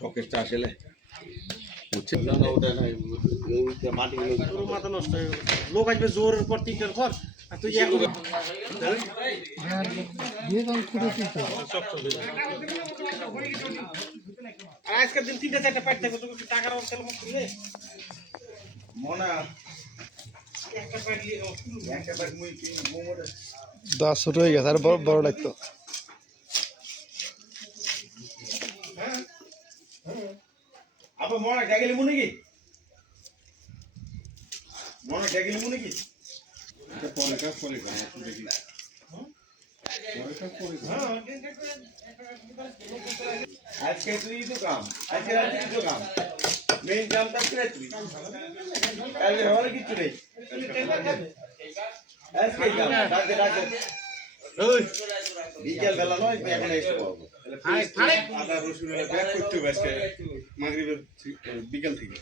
শোকেসটা আসলে মাথা নষ্ট হয়ে গেল। লোক আসবে জোরের পর 3টার পর আর তুই এখন আর আজকের দিন 3টা 4টা পাইট থাকবে তোকে টাকার অবস্থা মত করলে মনে একটা পাইট নিয়ে একটা ব্যাগ মুই মোমোটা দাঁত ছোট হয়ে গেছে আর বড় লাগতো। আবার মনে গেলি মনে কি মনে গেলি মনে কি পরে কাজ করে দেখি আজকে তুই তো কাম আজকে রাতে তো কাম মেইন কামটা করে তুই আজকে হওয়ার কিছু নেই আজকে কাম ডাকে ওই বিকেল বেলা নয় এখন এসে পাবো আদা রসুন ব্যাগ করতে হবে আজকে মাগরিবের বিকেল থেকে